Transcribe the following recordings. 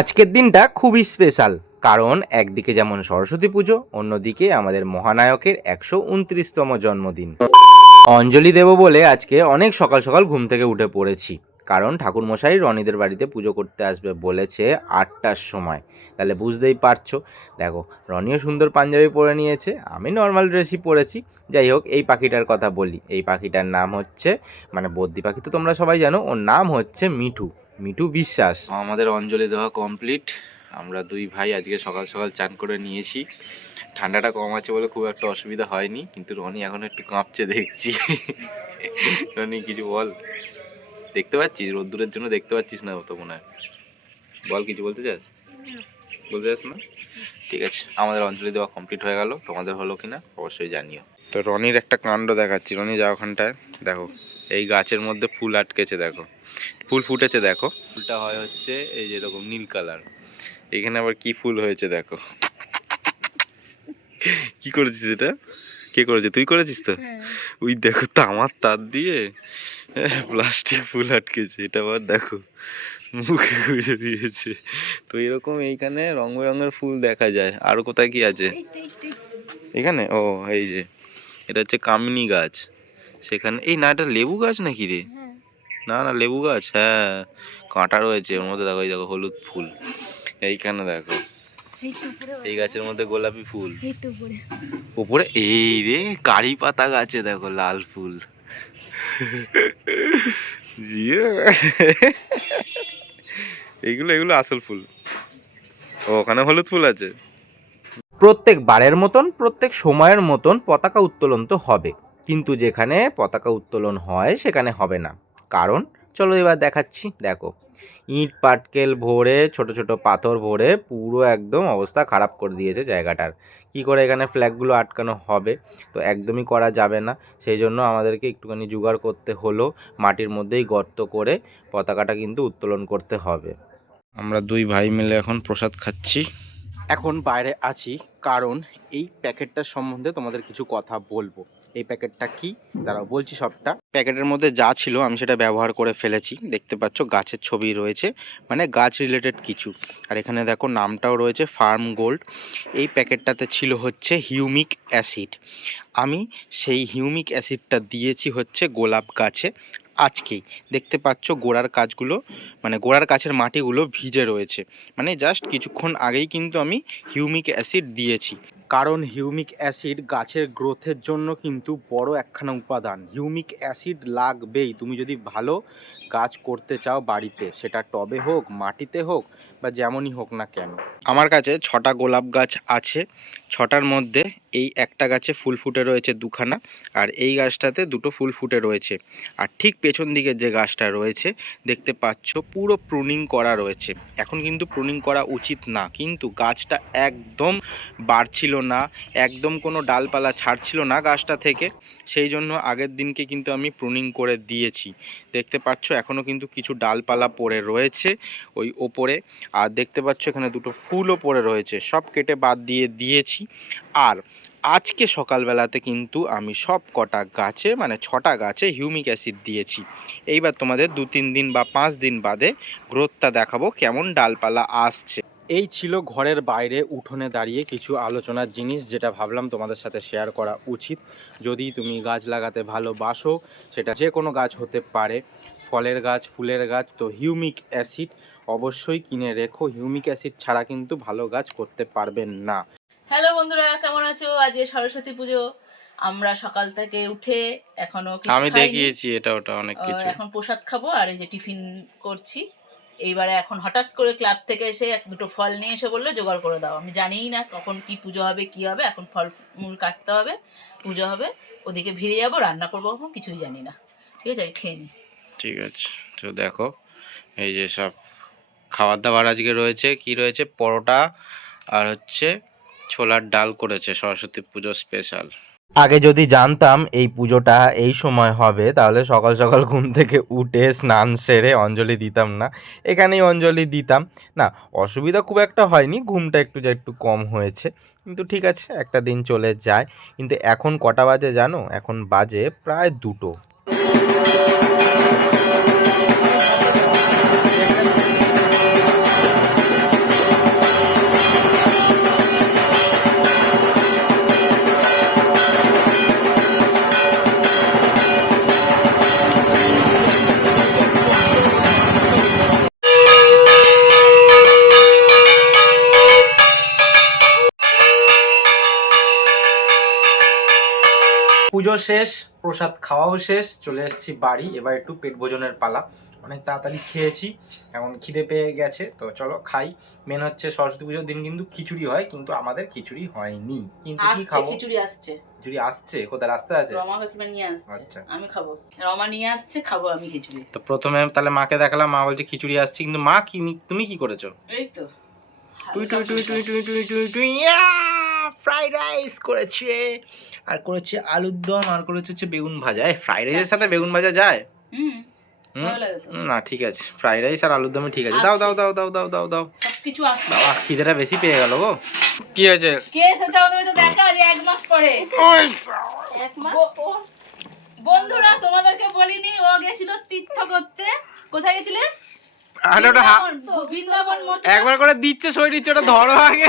আজকের দিনটা খুবই স্পেশাল, কারণ একদিকে যেমন সরস্বতী পুজো, অন্যদিকে আমাদের মহানায়কের 129তম জন্মদিন। অঞ্জলি দেব বলে আজকে অনেক সকাল সকাল ঘুম থেকে উঠে পড়েছি, কারণ ঠাকুরমশাই রনিদের বাড়িতে পুজো করতে আসবে বলেছে 8টার সময়। তাহলে বুঝতেই পারছো। দেখো, রনিও সুন্দর পাঞ্জাবি পরে নিয়েছে, আমি নর্মাল ড্রেসই পরেছি। যাই হোক, এই পাখিটার কথা বলি। এই পাখিটার নাম হচ্ছে, মানে বদ্যি পাখি তো তোমরা সবাই জানো, ওর নাম হচ্ছে মিঠু, মিঠু বিশ্বাস। আমাদের অঞ্জলি দেওয়া কমপ্লিট। আমরা দুই ভাই আজকে সকাল সকাল চান করে নিয়েছি। ঠান্ডাটা কম আছে বলে খুব একটা অসুবিধা হয়নি, কিন্তু রনি এখন একটু কাঁপছে দেখছি। রনি কিছু বল। দেখতে পাচ্ছিস রোদ্দুরের জন্য দেখতে পাচ্ছিস না তো মনে হয়। বল, কিছু বলতে চাস? বলতে চাস না? ঠিক আছে, আমাদের অঞ্জলি দেওয়া কমপ্লিট হয়ে গেল। তোমাদের হলো কিনা অবশ্যই জানিও। তো রনির একটা কাণ্ড দেখাচ্ছি। রনি যা ওখানটায় দেখো, এই গাছের মধ্যে ফুল আটকেছে, দেখো ফুল ফুটেছে। দেখো ফুলটা হয় হচ্ছে এই যে এরকম নীল কালার। এখানে আবার কি ফুল হয়েছে দেখো। কি করেছিস এটা? কে করেছে? তুই করেছিস তো? ওই দেখো তামার তার দিয়ে প্লাস্টিক ফুল আটকেছে। এটা আবার দেখো মুখে গুঁজে দিয়েছে। তো এরকম এইখানে রং বেরঙের ফুল দেখা যায়। আর কোথায় কি আছে এখানে? ও এই যে এটা হচ্ছে কামিনী গাছ। সেখানে এই না, এটা লেবু গাছ নাকি রে? না না, লেবু গাছ। হ্যাঁ, কাঁটা রয়েছে ওর মধ্যে। দেখো এই দেখো হলুদ ফুল। এইখানে দেখো এই গাছের মধ্যে গোলাপি ফুল। উপরে এই রে কারি পাতা গাছে দেখো লাল ফুল। এইগুলো এগুলো আসল ফুল। ওখানে হলুদ ফুল আছে। প্রত্যেক বারের মতন, প্রত্যেক সময়ের মতন পতাকা উত্তোলন তো হবে, কিন্তু যেখানে পতাকা উত্তোলন হয় সেখানে হবে না। কারণ চলো এবার দেখাচ্ছি। দেখো, ইট পাটকেল ভরে, ছোট ছোট পাথর ভরে পুরো একদম অবস্থা খারাপ করে দিয়েছে জায়গাটার। কি করে এখানে ফ্ল্যাগগুলো আটকানো হবে? তো একদমই করা যাবে না। সেই জন্য আমাদেরকে একটুখানি জোগাড় করতে হলো। মাটির মধ্যেই গর্ত করে পতাকাটা কিন্তু উত্তোলন করতে হবে। আমরা দুই ভাই মিলে এখন প্রসাদ খাচ্ছি। এখন বাইরে আছি, কারণ এই প্যাকেটটার সম্বন্ধে তোমাদের কিছু কথা বলবো। এই প্যাকেটটা কি দাঁড়াও বলছি সবটা। প্যাকেটের মধ্যে যা ছিল আমি সেটা ব্যবহার করে ফেলেছি। দেখতে পাচ্ছ গাছের ছবি রয়েছে, মানে গাছ রিলেটেড কিছু। আর এখানে দেখো নামটাও রয়েছে ফার্ম গোল্ড। এই প্যাকেটটাতে ছিল হচ্ছে হিউমিক অ্যাসিড। আমি সেই হিউমিক অ্যাসিডটা দিয়েছি হচ্ছে গোলাপ গাছে আজকেই। দেখতে পাচ্ছ গোড়ার কাছগুলো, মানে গোড়ার কাছের মাটিগুলো ভিজে রয়েছে। মানে জাস্ট কিছুক্ষণ আগেই কিন্তু আমি হিউমিক অ্যাসিড দিয়েছি। কারণ হিউমিক অ্যাসিড গাছের গ্রোথের জন্য কিন্তু বড় একখানা উপাদান। হিউমিক অ্যাসিড লাগবেই তুমি যদি ভালো গাছ করতে চাও বাড়িতে, সেটা টবে হোক, মাটিতে হোক, বা যেমনই হোক না কেন। আমার কাছে 6টা গোলাপ গাছ আছে। 6টার মধ্যে এই একটা গাছে ফুল ফুটে রয়েছে দুখানা, আর এই গাছটাতে দুটো ফুল ফুটে রয়েছে। আর ঠিক পেছন দিকে যে গাছটা রয়েছে দেখতে পাচ্ছ পুরো প্রুনিং করা রয়েছে। এখন কিন্তু প্রুনিং করা উচিত না, কিন্তু গাছটা একদম বাড়ছিল না, একদম কোনো ডালপালা ছাড়ছিল না গাছটা থেকে। সেই জন্য আগের দিনকে কিন্তু আমি প্রুনিং করে দিয়েছি। দেখতে পাচ্ছ এখনও কিন্তু কিছু ডালপালা পড়ে রয়েছে ওই ওপরে। আর দেখতে পাচ্ছ এখানে দুটো ফুলও পড়ে রয়েছে, সব কেটে বাদ দিয়ে দিয়েছি। আর আজকে সকালবেলাতে কিন্তু আমি সব কটা গাছে, মানে 6টা গাছে হিউমিক অ্যাসিড দিয়েছি। এইবার তোমাদের 2-3 দিন বা 5 দিন বাদে গ্রোথটা দেখাবো কেমন ডালপালা আসছে। এই ছিল ঘরের বাইরে উঠোনে দাঁড়িয়ে কিছু আলোচনার জিনিস, যেটা ভাবলাম তোমাদের সাথে শেয়ার করা উচিত। যদি তুমি গাছ লাগাতে ভালোবাসো, সেটা যে কোনো গাছ হতে পারে, ফলের গাছ, ফুলের গাছ, তো হিউমিক অ্যাসিড অবশ্যই কিনে রেখো। হিউমিক অ্যাসিড ছাড়া কিন্তু ভালো গাছ করতে পারবেন না। হ্যালো বন্ধুরা, কেমন আছো? আজ সরস্বতী পুজো। আমরা সকাল থেকে উঠে এখনো কিছু আমি খাইনি। দেখিয়েছি এটা ওটা অনেক কিছু। এখন প্রসাদ খাবো আর এই যে টিফিন করছি। এইবারে এখন হঠাৎ করে ক্লাব থেকে এসে দুটো ফল নিয়ে এসে বললো জোগাড় করে দাও। আমি জানিই না কখন কি পুজো হবে, কি হবে। এখন ফল মূল কাটতে হবে, পুজো হবে, ওদিকে ভিড়ে যাবো, রান্না করবো, কখন কিছুই জানি না। ঠিক আছে, খেয়ে নি। ঠিক আছে, তো দেখো এই যে সব খাবার দাবার আজকে রয়েছে। কি রয়েছে? পরোটা আর হচ্ছে ছোলার ডাল করেছে, সরস্বতী পুজো স্পেশাল। আগে যদি জানতাম এই পুজোটা এই সময় হবে, তাহলে সকাল সকাল ঘুম থেকে উঠে স্নান সেরে অঞ্জলি দিতাম না, এখানেই অঞ্জলি দিতাম। না, অসুবিধা খুব একটা হয়নি, ঘুমটা একটু যা একটু কম হয়েছে, কিন্তু ঠিক আছে, একটা দিন চলে যায়। কিন্তু এখন কটা বাজে জানো? এখন বাজে প্রায় 2টো। পুজো শেষ, প্রসাদ খাওয়াও শেষ, চলে এসেছি বাড়ি। এবার একটু পেট ভোজনের পালা। অনেক তাড়াতাড়ি খেয়েছি, এখন খিদে পেয়ে গেছে, তো চলো খাই। মেন হচ্ছে সরস্বতী পুজোর দিন কিন্তু খিচুড়ি হয়, কিন্তু আমাদের খিচুড়ি হয়নি। কিন্তু কি খাবো? খিচুড়ি আসছে। খিচুড়ি আসছে? কোথায় রাস্তা আছে? রমা কাকিমা নিয়ে আসছে। আচ্ছা, আমি খাবো। রমা নিয়ে আসছে, খাবো আমি খিচুড়ি। তো প্রথমে তাহলে মাকে দেখালাম, মা বলছে খিচুড়ি আসছে, কিন্তু মা কি, তুমি কি করেছো? এই তো টুই টুই টুই টুই টুই টুই টুই টুই ফ্রাইড রাইস করেছে, আর করেছে আলুর দম, আর করেছে হচ্ছে বেগুন ভাজা। ফ্রাইড রাইসের সাথে বেগুন ভাজা যায়? না ঠিক আছে, ফ্রাইড রাইস আর আলুর দমে ঠিক আছে। দাও দাও দাও দাও দাও দাও দাও, সবকিছু আছে। বাবা খিদেটা বেশি পেয়ে গেল গো। কি হয়েছে? কে এসেছে আমাদের তো দেখা যে 1 মাস পরে। 1 মাস বন্ধুরা তোমাদেরকে বলিনি, ও গেছিল তীর্থ করতে। কোথায় গেছিলে? বৃন্দাবন। একবার করে দিচ্ছে, সই দিচ্ছে, ওটা ধরো আগে।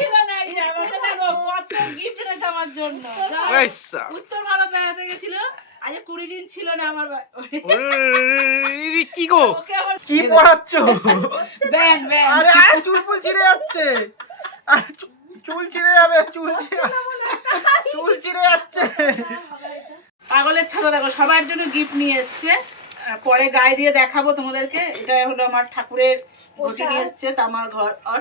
ছিল না, এই যে আমাকে দেখো কত গিফট এনেছে আমার জন্য। উত্তর ভারত বেড়াতে গেছিল, আজ 20 দিন ছিল না আমার। কি গো, কি পড়াচ্ছ? Ban ban. আরে আরে চুল ফুল ছিঁড়ে যাচ্ছে, আরে চুল ছিঁড়ে যাবে, চুল ছিঁড়ে যাচ্ছে। পাগলের ছাতা দেখো, সবার জন্য গিফট নিয়ে এসেছে। পরে গায়ে দিয়ে দেখাবো তোমাদেরকে। এটা হলো আমার ঠাকুরের ঘটি নিয়ে এসেছে, তামার ঘর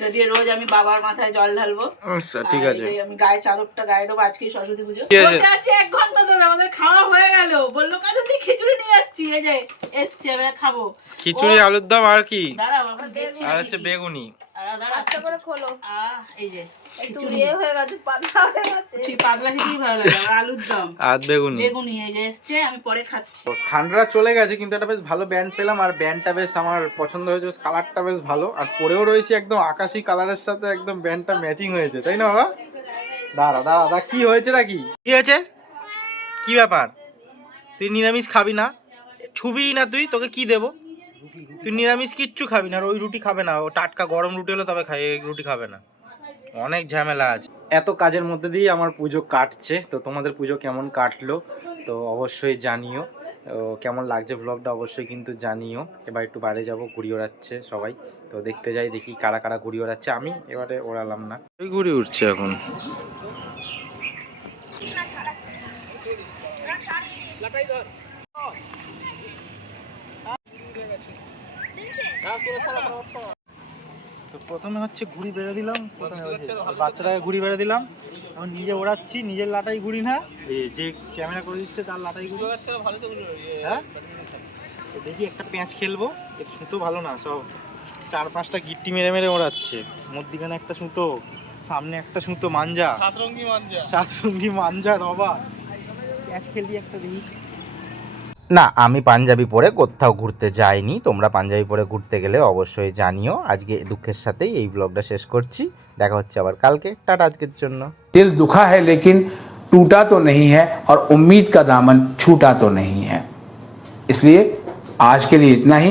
যদি রোজ আমি বাবার মাথায় জল ঢালবো। আচ্ছা ঠিক আছে, আমি গায়ে চাদরটা গায়ে দেবো, আজকে সরস্বতী পুজো। বসে আছি 1 ঘন্টা ধরে, আমাদের খাওয়া হয়ে গেল। বললো কাজ তুই খিচুড়ি নিয়ে যাচ্ছি, এই যে এসছে, এবার খাবো। খিচুড়ি আলুর দম আর কি? দাঁড়াও এখন দেখছি। আর হচ্ছে বেগুনি। আস্তে করে খোলো। এই যে খিচুড়ি হয়ে গেছে, পাতলা হয়ে গেছে। ঠিক পাতলা খিচুড়ি ভালো লাগে। আর আলুর দম আর বেগুনি। বেগুনি এই যে এসছে, আমি পরে খাচ্ছি। ঠান্ডা চলে গেছে, কিন্তু একটা বেশ ভালো ব্যান্ড পেলাম, আর ব্যান্ডটা বেশ আমার পছন্দ হয়েছে। কালারটা বেশ ভালো, আর পরেও রয়েছে একদম আকাশি কালারের সাথে, একদম ব্যান্ডটা ম্যাচিং হয়েছে, তাই না বাবা? দাঁড়া দাঁড়া দাঁড়া, কি হয়েছে নাকি? কি হয়েছে? কি ব্যাপার? তুই নিরামিষ খাবি না? ছুবি না তুই? তোকে কি দেবো? তুই নিরামিষ কিচ্ছু খাবি না, আর ওই রুটি খাবে না, ও টাটকা গরম রুটি হলে তবে খাই, এই রুটি খাবে না। অনেক ঝামেলা আছে। এত কাজের মধ্যে দিয়ে আমার পুজো কাটছে, তো তোমাদের পুজো কেমন কাটলো তো অবশ্যই জানিও। কেমন লাগছে ব্লগটা অবশ্যই কিন্তু জানিও। এবার একটু বাইরে যাব, ঘুড়ি ওড়াচ্ছে সবাই, তো দেখতে যাই, দেখি কারা কারা ঘুড়ি ওড়াচ্ছে। আমি এবারে ওড়ালাম না, ওই ঘুড়ি উঠছে এখন। তো প্রথমে হচ্ছে ঘুড়ি বেড়ে দিলাম, বাচ্চাটাকে ঘুড়ি বেড়ে দিলাম, এখন নিজে ওড়াচ্ছি, নিজের লাটাই ঘুড়ি না, যে ক্যামেরা করে দিচ্ছে তার লাটাই ঘুড়ি। হ্যাঁ দেখি একটা প্যাঁচ খেলবো, সুতো ভালো না, সব 4-5টা গিট্টি মেরে মেরে ওড়াচ্ছে। মধ্যিখানে একটা সুতো, সামনে একটা সুতো, মাঞ্জা, সাতরঙ্গি মাঞ্জা রবা। প্যাঁচ খেলবি একটা, দেখি। না, আমি পাঞ্জাবি পরে কোথাও ঘুরতে যাইনি। তোমরা পাঞ্জাবি পরে ঘুরতে গেলে অবশ্যই জানিও। আজকে দুঃখের সাথেই এই ব্লগটা শেষ করছি, দেখা হচ্ছে আবার কালকে। টাটা আজকের জন্য। दिल दुखा है लेकिन टूटा तो नहीं है, और उम्मीद का दामन छूटा तो नहीं है। इसलिए आज के लिए इतना ही।